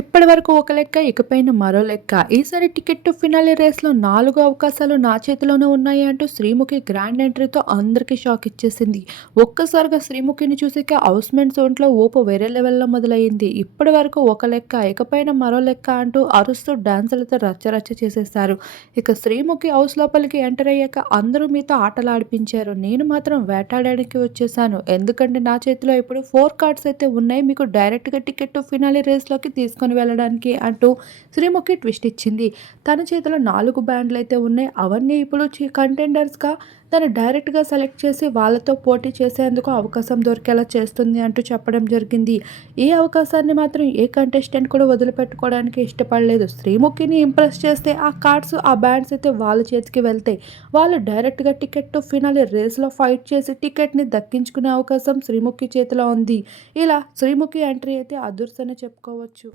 ఇప్పటి వరకు ఒక లెక్క ఇకపైన మరో లెక్క. ఈసారి టికెట్ టు ఫినాలి రేస్లో నాలుగు అవకాశాలు నా చేతిలోనే ఉన్నాయి అంటూ శ్రీముఖి గ్రాండ్ ఎంట్రీతో అందరికీ షాక్ ఇచ్చేసింది. ఒక్కసారిగా శ్రీముఖిని చూసాక హౌస్మెంట్స్ ఒంట్లో ఊపు వేరే లెవెల్లో మొదలయ్యింది. ఇప్పటి వరకు ఒక లెక్క ఇకపైన మరో లెక్క అంటూ అరుస్తూ డాన్సులతో రచ్చరచ్చ చేసేశారు. ఇక శ్రీముఖి హౌస్ లోపలికి ఎంటర్ అయ్యాక అందరూ మీతో ఆటలు ఆడిపించారు నేను మాత్రం వేటాడడానికి వచ్చేసాను ఎందుకంటే నా చేతిలో ఇప్పుడు ఫోర్ కార్డ్స్ అయితే ఉన్నాయి. మీకు డైరెక్ట్గా టికెట్ టు ఫినాలి రేస్లోకి తీసుకొని వెళ్ళడానికి అంటూ శ్రీముఖి ట్విస్ట్ ఇచ్చింది. తన చేతిలో నాలుగు బ్యాండ్లు అయితే ఉన్నాయి. అవన్నీ ఇప్పుడు కంటెండర్స్గా తను డైరెక్ట్గా సెలెక్ట్ చేసి వాళ్ళతో పోటీ చేసేందుకు అవకాశం దొరికేలా చేస్తుంది అంటూ చెప్పడం జరిగింది. ఈ అవకాశాన్ని మాత్రం ఏ కంటెస్టెంట్ కూడా వదిలిపెట్టుకోవడానికి ఇష్టపడలేదు. శ్రీముఖిని ఇంప్రెస్ చేస్తే ఆ కార్డ్స్ ఆ బ్యాండ్స్ అయితే వాళ్ళ చేతికి వెళ్తాయి. వాళ్ళు డైరెక్ట్గా టికెట్ టు ఫినాలి రేస్లో ఫైట్ చేసి టికెట్ని దక్కించుకునే అవకాశం శ్రీముఖి చేతిలో ఉంది. ఇలా శ్రీముఖి ఎంట్రీ అయితే అదుర్సనే చెప్పుకోవచ్చు.